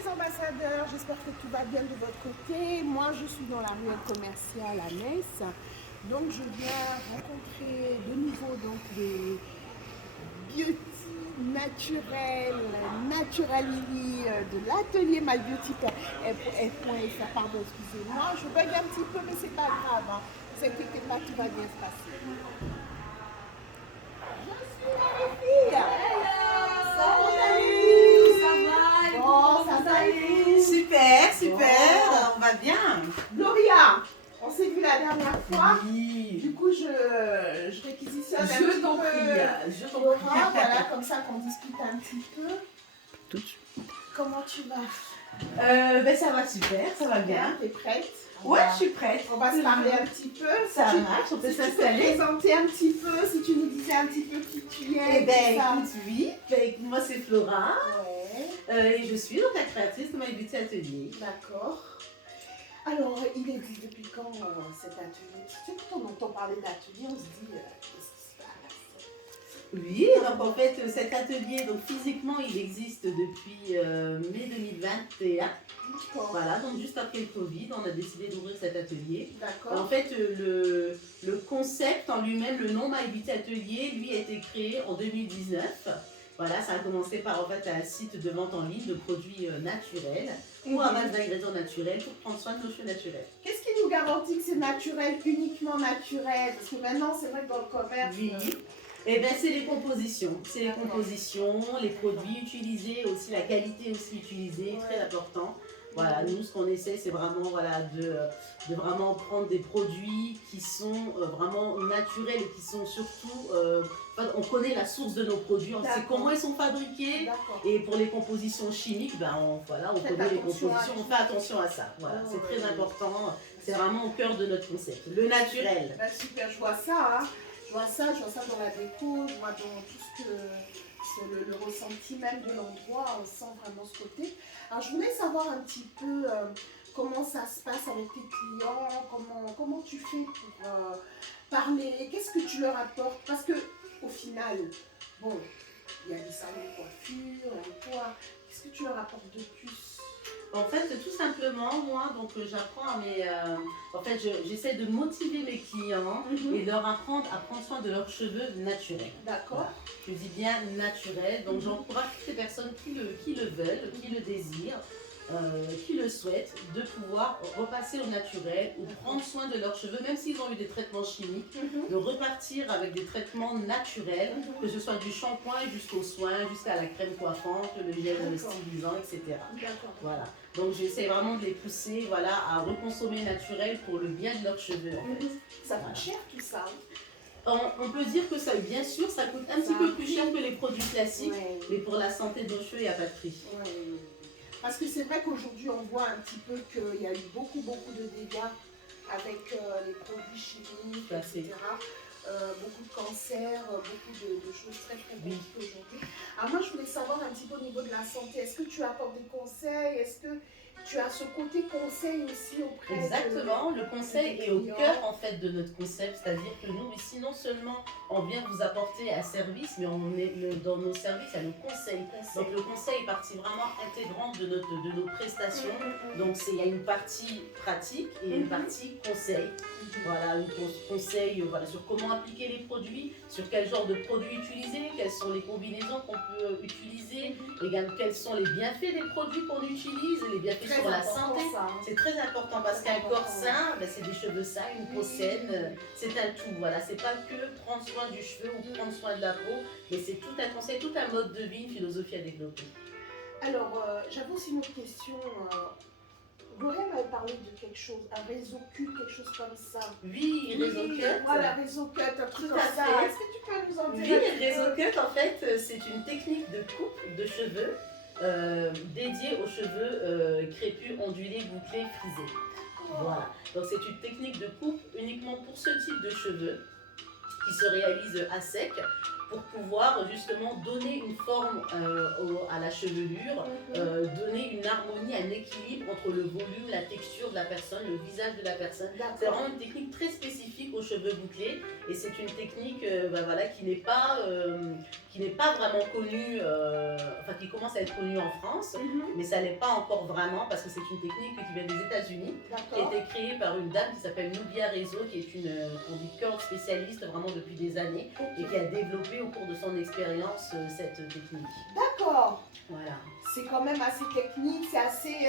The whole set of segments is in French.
les ambassadeurs, j'espère que tout va bien de votre côté. Moi, je suis dans la ruelle commerciale à Metz. Donc, je viens rencontrer de nouveau donc, des beauty naturels, naturalili de l'atelier My Beauty F.fr. Pardon, excusez-moi, je bug un petit peu, mais c'est pas grave. Hein. Ne vous inquiétez pas, tout va bien se passer. Je suis là, les filles. Super, super, bon. On va bien. Gloria, on s'est vu la dernière fois. Oui. Du coup, je réquisitionne un petit peu. Je t'en prie. Voilà, comme ça qu'on discute un petit peu. Tout de suite. Comment tu vas? Ça va super, ça va bien. T'es prête? Ouais, je suis prête. On va se parler un petit peu. Ça marche, on peut s'installer. Si tu peux te présenter un petit peu, si tu nous disais un petit peu qui tu es. Eh bien, écoute, oui. Moi, c'est Flora. Ouais. Et je suis donc la créatrice de My Beauty Atelier. D'accord. Alors, il existe depuis quand cet atelier? Tu sais, quand on entend parler d'atelier, on se dit qu'est-ce qui se passe? Oui, donc en fait, cet atelier, donc physiquement, il existe depuis mai 2021. D'accord. Voilà, donc juste après le Covid, on a décidé d'ouvrir cet atelier. D'accord. En fait, le concept en lui-même, le nom My Beauty Atelier, lui, a été créé en 2019. Voilà, ça a commencé par en fait un site de vente en ligne de produits naturels ou à base d'ingrédients naturels pour prendre soin de nos cheveux naturels. Qu'est-ce qui nous garantit que c'est naturel, uniquement naturel? Parce que maintenant, c'est vrai que dans le commerce... Oui. Eh bien, c'est les compositions. C'est les compositions, les produits utilisés, aussi la qualité aussi utilisée, très important. Voilà, nous, ce qu'on essaie, c'est vraiment voilà, de vraiment prendre des produits qui sont vraiment naturels et qui sont surtout... on connaît la source de nos produits, on sait comment ils sont fabriqués. Et pour les compositions chimiques, on connaît les compositions, on fait attention à ça. Voilà, c'est très important. C'est vraiment au cœur de notre concept. Le naturel. Super, je vois ça. Hein. Je vois ça dans la déco, je vois dans tout ce que... C'est le ressenti même de l'endroit, on sent vraiment ce côté. Alors je voulais savoir un petit peu comment ça se passe avec tes clients, comment tu fais pour parler, qu'est-ce que tu leur apportes? Parce que au final, bon, il y a des salons de coiffure, et toi, qu'est-ce que tu leur apportes de plus? En fait, tout simplement, moi, donc j'apprends à mes... en fait, j'essaie de motiver mes clients et leur apprendre à prendre soin de leurs cheveux naturels. D'accord. Voilà. Je dis bien naturel, donc j'encourage toutes les personnes qui le veulent, qui le désirent, qui le souhaitent, de pouvoir repasser au naturel ou prendre soin de leurs cheveux, même s'ils ont eu des traitements chimiques, de repartir avec des traitements naturels, que ce soit du shampoing jusqu'aux soins, jusqu'à la crème coiffante, le gel stylisant, etc. Voilà. Donc j'essaie vraiment de les pousser à reconsommer naturel pour le bien de leurs cheveux. En fait. Ça coûte cher tout ça? On peut dire que ça, bien sûr, ça coûte un petit peu plus cher que les produits classiques, mais pour la santé de nos cheveux, il n'y a pas de prix. Parce que c'est vrai qu'aujourd'hui, on voit un petit peu qu'il y a eu beaucoup de dégâts avec les produits chimiques, etc. Beaucoup de cancers, beaucoup de choses très compliquées aujourd'hui. Alors moi, je voulais savoir un petit peu au niveau de la santé, est-ce que tu apportes des conseils? Est-ce que tu as ce côté conseil aussi auprès Exactement, le conseil est au cœur en fait de notre concept, c'est-à-dire que nous ici non seulement on vient vous apporter un service, mais on est dans nos services, il y a nos conseils. Donc le conseil est partie vraiment intégrante de nos prestations. Donc il y a une partie pratique et une partie conseil. Voilà, un conseil sur comment appliquer les produits, sur quel genre de produits utiliser, quelles sont les combinaisons qu'on peut utiliser, également quels sont les bienfaits des produits qu'on utilise, les bienfaits sur la santé. C'est très important parce qu'un corps sain, c'est des cheveux sains, une peau saine, c'est un tout. Voilà, c'est pas que prendre soin du cheveu ou prendre soin de la peau, mais c'est tout un conseil, tout un mode de vie, une philosophie à développer. Alors, j'avais aussi une autre question. Gloria m'avait parlé de quelque chose, un réseau cut, quelque chose comme ça. Oui, réseau cut. Voilà, réseau cut, un truc comme ça. Est-ce que tu peux nous en dire? Oui, le réseau cut, en fait, c'est une technique de coupe de cheveux dédiée aux cheveux crépus, ondulés, bouclés, frisés. Voilà. Donc c'est une technique de coupe uniquement pour ce type de cheveux qui se réalise à sec. pour pouvoir justement donner une forme à la chevelure, donner une harmonie, un équilibre entre le volume, la texture de la personne, le visage de la personne. C'est vraiment une technique très spécifique aux cheveux bouclés et c'est une technique voilà, qui n'est pas vraiment connue, enfin qui commence à être connue en France, mais ça l'est pas encore vraiment parce que c'est une technique qui vient des États-Unis, qui a été créée par une dame qui s'appelle Nubia Rezo, qui est une conducteur spécialiste vraiment depuis des années et qui a développé au cours de son expérience cette technique. D'accord. Voilà. C'est quand même assez technique, c'est assez,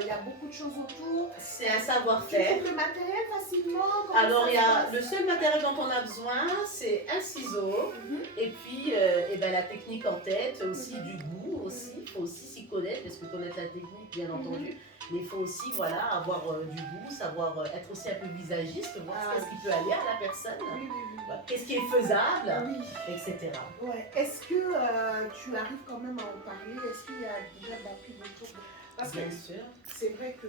il y a beaucoup de choses autour. C'est un savoir-faire. Tu trouves le matériel facilement? Alors le seul matériel dont on a besoin, c'est un ciseau et puis la technique en tête, aussi du goût aussi. Il faut aussi s'y connaître, parce que connaître la technique bien entendu. Mais il faut aussi voilà, avoir du goût, savoir être aussi un peu visagiste, voir ce qui peut aller à la personne, qu'est-ce qui est faisable, etc. Ouais. Est-ce que tu arrives quand même à en parler? Est-ce qu'il y a déjà de la pub autour? Parce Bien que sûr. c'est vrai que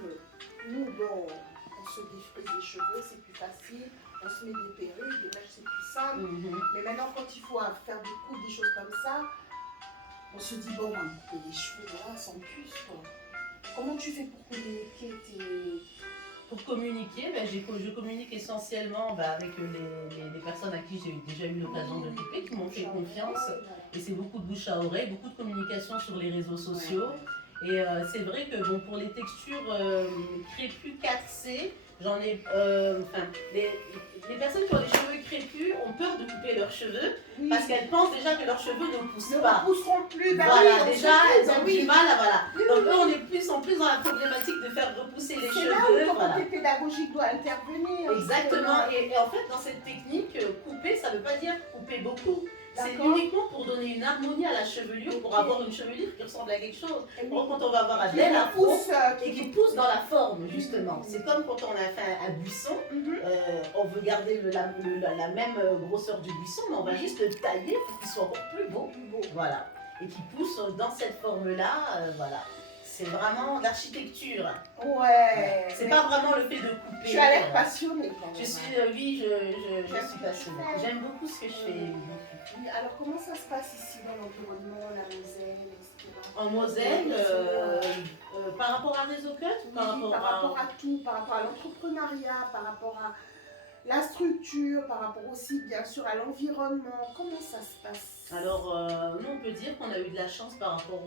nous, bon, on se défrise les cheveux, c'est plus facile. On se met des perruques, des mèches, c'est plus simple. Mais maintenant, quand il faut faire des coupes, des choses comme ça, on se dit, bon, les cheveux là, sans puce, quoi. Comment tu fais pour communiquer Pour communiquer, je communique essentiellement avec les personnes à qui j'ai déjà eu l'occasion de couper, qui m'ont fait confiance. Et c'est beaucoup de bouche à oreille, beaucoup de communication sur les réseaux sociaux. Et c'est vrai que bon, pour les textures crépus 4C, j'en ai. Les personnes qui ont les cheveux crépus ont peur de couper leurs cheveux parce qu'elles pensent déjà que leurs cheveux ne poussent pas. Ne pousseront plus. Voilà, déjà elles ont du mal à. Voilà. Donc eux, on est plus dans la problématique de faire repousser les cheveux. C'est là où ton côté pédagogique doit intervenir. Exactement. Et en fait, dans cette technique, couper, ça ne veut pas dire couper beaucoup. C'est uniquement pour donner une harmonie à la chevelure, pour avoir une chevelure qui ressemble à quelque chose. Quand on va avoir un bel afro et qui pousse dans la forme, justement. C'est comme quand on a fait un buisson, on veut garder la même grosseur du buisson, mais on va juste le tailler pour qu'il soit encore plus beau. Voilà. Et qui pousse dans cette forme-là, voilà. C'est vraiment l'architecture. Ouais. C'est pas vraiment le fait de couper. Tu as l'air passionnée quand même. Je suis passionnée. J'aime beaucoup ce que je fais. Oui, alors comment ça se passe ici dans l'environnement, la Moselle, etc. En Moselle, par rapport à Réseaucut, par rapport à tout, par rapport à l'entrepreneuriat, par rapport à la structure, par rapport aussi bien sûr à l'environnement, comment ça se passe? Alors, nous on peut dire qu'on a eu de la chance par rapport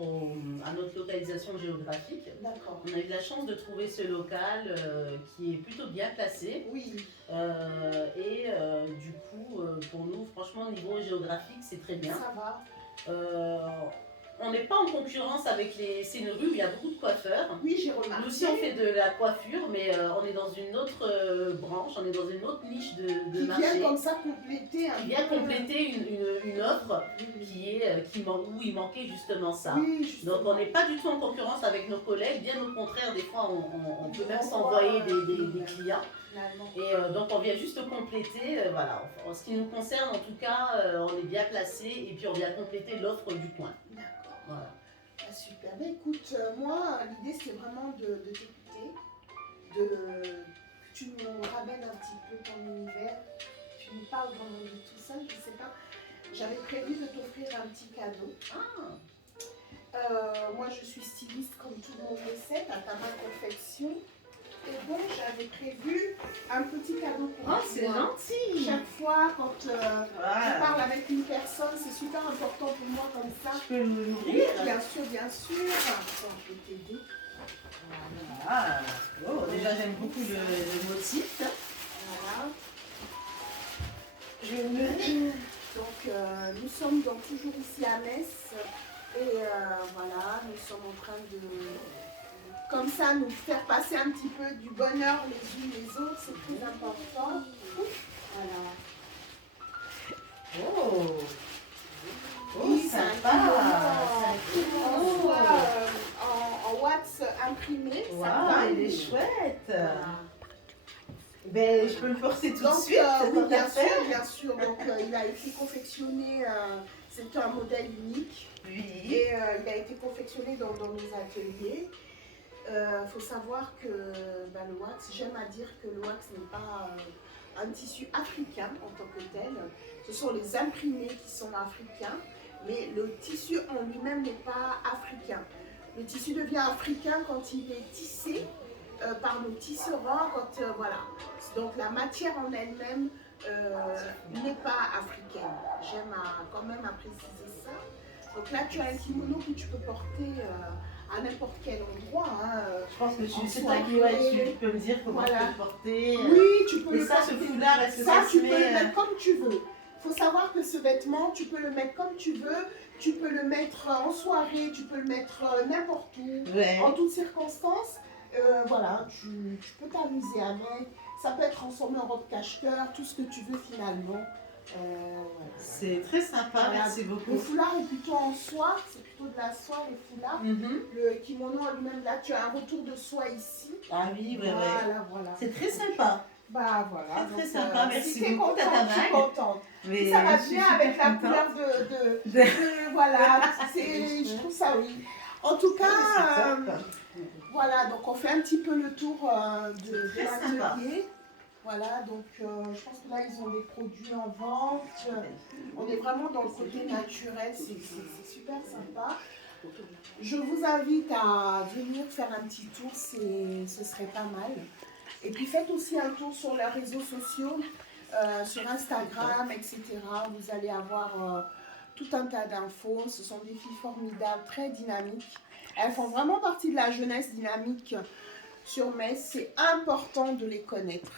à notre localisation géographique. D'accord. On a eu de la chance de trouver ce local qui est plutôt bien placé. Oui. Du coup, pour nous, franchement, au niveau géographique, c'est très bien. Ça va. On n'est pas en concurrence avec c'est une rue où il y a beaucoup de coiffeurs. Oui, j'ai remarqué. Nous aussi on fait de la coiffure, mais on est dans une autre branche, on est dans une autre niche de marché. Qui vient comme ça compléter qui vient compléter une offre où il manquait justement ça. Oui, justement. Donc on n'est pas du tout en concurrence avec nos collègues, bien au contraire, des fois on peut même s'envoyer des clients. Et donc on vient juste compléter, voilà. En ce qui nous concerne en tout cas, on est bien placé et puis on vient compléter l'offre du coin. D'accord. Voilà. Ah, super. Mais écoute, moi l'idée c'est vraiment de t'écouter, que tu nous ramènes un petit peu ton univers, tu nous parles vraiment de tout ça, je sais pas. J'avais prévu de t'offrir un petit cadeau. Moi je suis styliste comme tout le monde le sait, à Tama Confection. Et donc j'avais prévu un petit cadeau pour toi. Oh, c'est gentil! Chaque fois quand je parle avec une personne, c'est super important pour moi comme ça. Je peux l'ouvrir? Bien sûr, bien sûr. Attends, je vais t'aider. Voilà. Oh, déjà j'aime beaucoup le motif. Voilà. Je me... Donc nous sommes donc toujours ici à Metz. Et voilà, nous sommes en train de... Comme ça, nous faire passer un petit peu du bonheur les unes les autres, c'est très important. Voilà. Oh, Oui, sympa. En wax imprimé. Waouh, il est chouette. Voilà. Ben, je peux le forcer tout de suite. Bien sûr. Donc, il a été confectionné, c'est un modèle unique. Oui. Et il a été confectionné dans nos ateliers. Faut savoir que le wax, j'aime à dire que le wax n'est pas un tissu africain en tant que tel. Ce sont les imprimés qui sont africains, mais le tissu en lui-même n'est pas africain. Le tissu devient africain quand il est tissé par nos tisserands, voilà. Donc la matière en elle-même n'est pas africaine. J'aime quand même à préciser ça. Donc là, tu as un kimono que tu peux porter à n'importe quel endroit. Hein, Je pense que c'est toi tu peux me dire comment voilà. tu peux le porter. Oui, tu peux et le ça, porter. ce foulard, est-ce que ça ça tu se peux met le mettre comme tu veux. Il faut savoir que ce vêtement, tu peux le mettre comme tu veux. Tu peux le mettre en soirée, tu peux le mettre n'importe où, ouais. en toutes circonstances. Voilà, tu peux t'amuser avec. Ça peut être transformé en robe cache-cœur, tout ce que tu veux finalement. Voilà. C'est très sympa, merci beaucoup. Le foulard est plutôt en soie, c'est plutôt de la soie le foulard. Le kimono en lui-même, là tu as un retour de soie ici. Ah oui, ouais, voilà. C'est très sympa. Bah voilà. Très sympa, merci si t'es beaucoup, contente, je suis contente. Mais ça va bien avec la couleur voilà, je trouve ça oui. En tout cas, voilà, donc on fait un petit peu le tour de l'atelier. Voilà, donc je pense que là ils ont des produits en vente. On est vraiment dans le côté naturel, c'est super sympa. Je vous invite à venir faire un petit tour, ce serait pas mal. Et puis faites aussi un tour sur leurs réseaux sociaux, sur Instagram, etc. Vous allez avoir tout un tas d'infos. Ce sont des filles formidables, très dynamiques. Elles font vraiment partie de la jeunesse dynamique sur Metz. C'est important de les connaître.